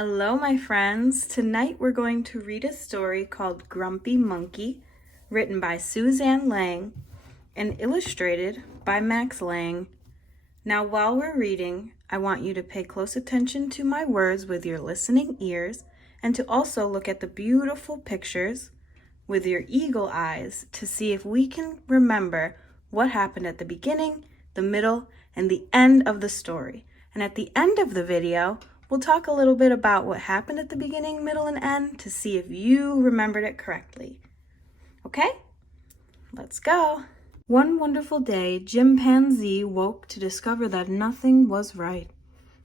Hello, my friends. Tonight we're going to read a story called Grumpy Monkey, written by Suzanne Lang and illustrated by Max Lang. Now, while we're reading, I want you to pay close attention to my words with your listening ears and to also look at the beautiful pictures with your eagle eyes to see if we can remember what happened at the beginning, the middle, and the end of the story. And at the end of the video, we'll talk a little bit about what happened at the beginning, middle, and end to see if you remembered it correctly. Okay? Let's go. One wonderful day, Chimpanzee woke to discover that nothing was right.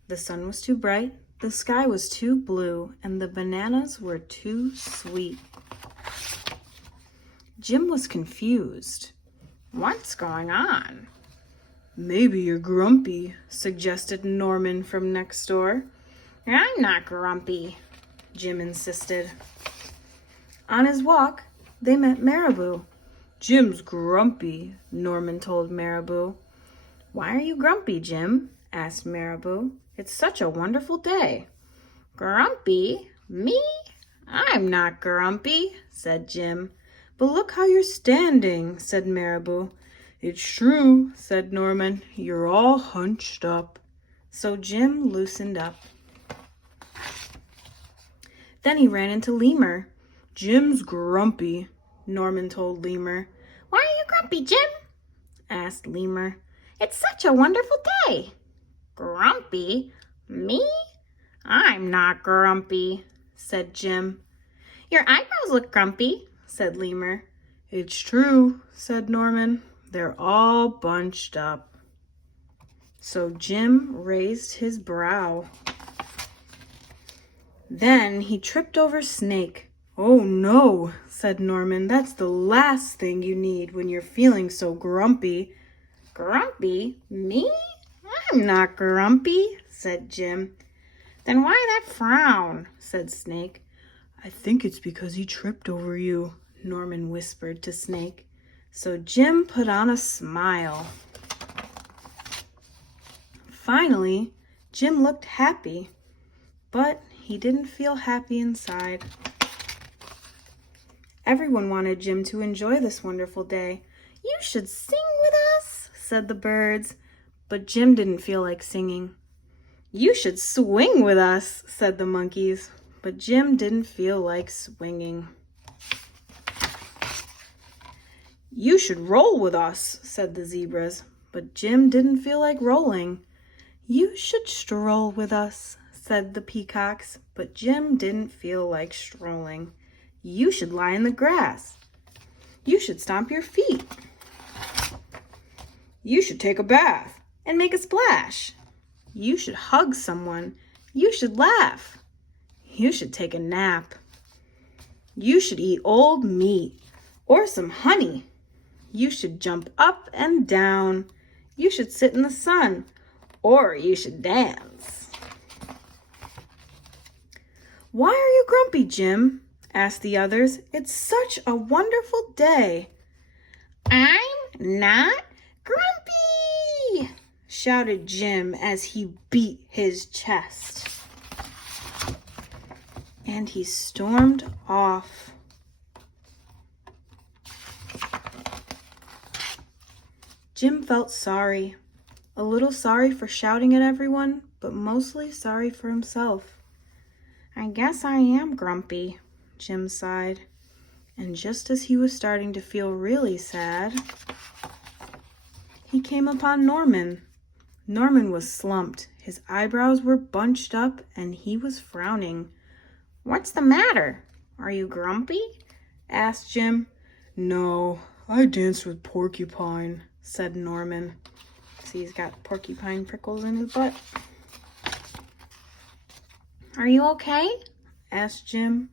The sun was too bright, the sky was too blue, and the bananas were too sweet. Jim was confused. What's going on? Maybe you're grumpy, suggested Norman from next door. I'm not grumpy, Jim insisted. On his walk, they met Marabou. Jim's grumpy, Norman told Marabou. Why are you grumpy, Jim? Asked Marabou. It's such a wonderful day. Grumpy? Me? I'm not grumpy, said Jim. But look how you're standing, said Marabou. It's true, said Norman. You're all hunched up. So Jim loosened up. Then he ran into Lemur. Jim's grumpy, Norman told Lemur. Why are you grumpy, Jim? Asked Lemur. It's such a wonderful day. Grumpy? Me? I'm not grumpy, said Jim. Your eyebrows look grumpy, said Lemur. It's true, said Norman. They're all bunched up. So Jim raised his brow. Then he tripped over Snake. Oh no, said Norman. That's the last thing you need when you're feeling so grumpy. Grumpy? Me? I'm not grumpy, said Jim. Then why that frown? Said Snake. I think it's because he tripped over you, Norman whispered to Snake. So Jim put on a smile. Finally, Jim looked happy, but he didn't feel happy inside. Everyone wanted Jim to enjoy this wonderful day. You should sing with us, said the birds, but Jim didn't feel like singing. You should swing with us, said the monkeys, but Jim didn't feel like swinging. You should roll with us, said the zebras, but Jim didn't feel like rolling. You should stroll with us, said the peacocks, but Jim didn't feel like strolling. You should lie in the grass. You should stomp your feet. You should take a bath and make a splash. You should hug someone. You should laugh. You should take a nap. You should eat old meat or some honey. You should jump up and down. You should sit in the sun, or you should dance. Why are you grumpy, Jim? Asked the others. It's such a wonderful day. I'm not grumpy, shouted Jim as he beat his chest. And he stormed off. Jim felt sorry. A little sorry for shouting at everyone, but mostly sorry for himself. I guess I am grumpy, Jim sighed. And just as he was starting to feel really sad, he came upon Norman. Norman was slumped. His eyebrows were bunched up and he was frowning. What's the matter? Are you grumpy? Asked Jim. No, I danced with Porcupine, said Norman. See, he's got porcupine prickles in his butt. Are you okay? Asked Jim.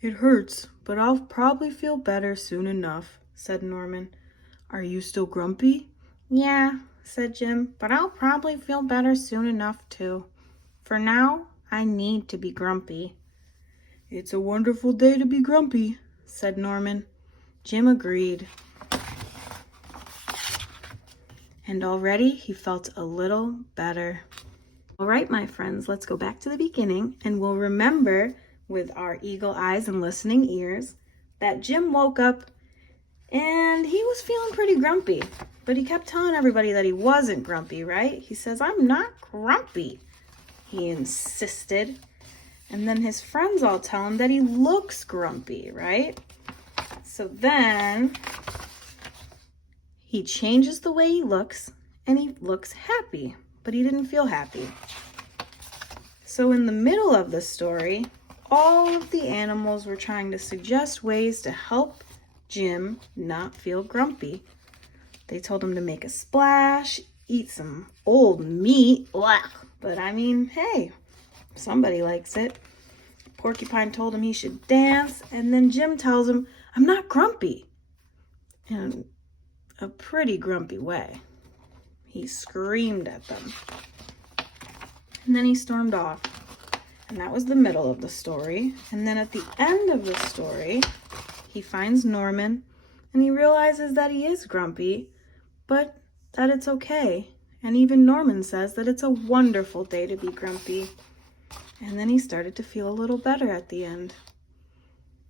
It hurts, but I'll probably feel better soon enough, said Norman. Are you still grumpy? Yeah, said Jim, but I'll probably feel better soon enough too. For now, I need to be grumpy. It's a wonderful day to be grumpy, said Norman. Jim agreed. And already he felt a little better. All right, my friends, let's go back to the beginning and we'll remember with our eagle eyes and listening ears that Jim woke up and he was feeling pretty grumpy, but he kept telling everybody that he wasn't grumpy, right? He says, "I'm not grumpy," he insisted. And then his friends all tell him that he looks grumpy, right? So then he changes the way he looks and he looks happy, but he didn't feel happy. So in the middle of the story, all of the animals were trying to suggest ways to help Jim not feel grumpy. They told him to make a splash, eat some old meat, but I mean, hey, somebody likes it. Porcupine told him he should dance, and then Jim tells him, "I'm not grumpy," in a pretty grumpy way. He screamed at them. And then he stormed off. And that was the middle of the story. And then at the end of the story, he finds Norman, and he realizes that he is grumpy, but that it's okay. And even Norman says that it's a wonderful day to be grumpy. And then he started to feel a little better at the end.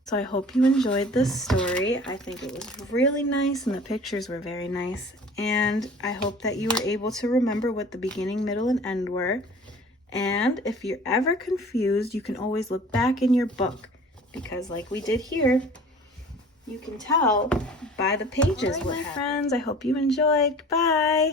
So I hope you enjoyed this story. I think it was really nice and the pictures were very nice. And I hope that you were able to remember what the beginning, middle, and end were. And if you're ever confused, you can always look back in your book, because like we did here, you can tell by the pages. All right, my friends, I hope you enjoyed. Bye.